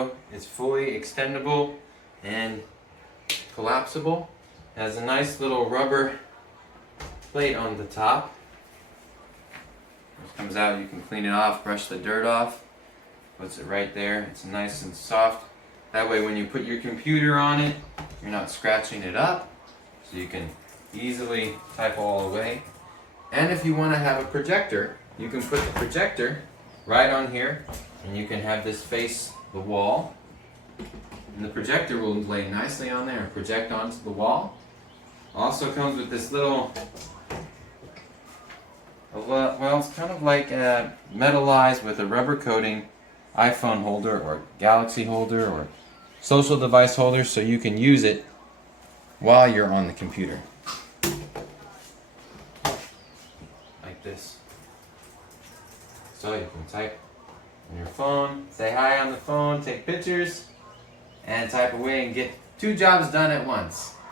Also, it's fully extendable and collapsible. It has a nice little rubber plate on the top. It comes out, you can clean it off, brush the dirt off. Puts it right there. It's nice and soft. That way when you put your computer on it, you're not scratching it up. So you can easily type all away. And if you want to have a projector, you can put the projector right on here, and you can have this face the wall. And the projector will lay nicely on there and project onto the wall. Also comes with this little, well, it's kind of like metallized with a rubber coating iPhone holder or Galaxy holder or social device holder, so you can use it while you're on the computer. Like this. So you can type on your phone, say hi on the phone, take pictures, and type away and get 2 jobs done at once.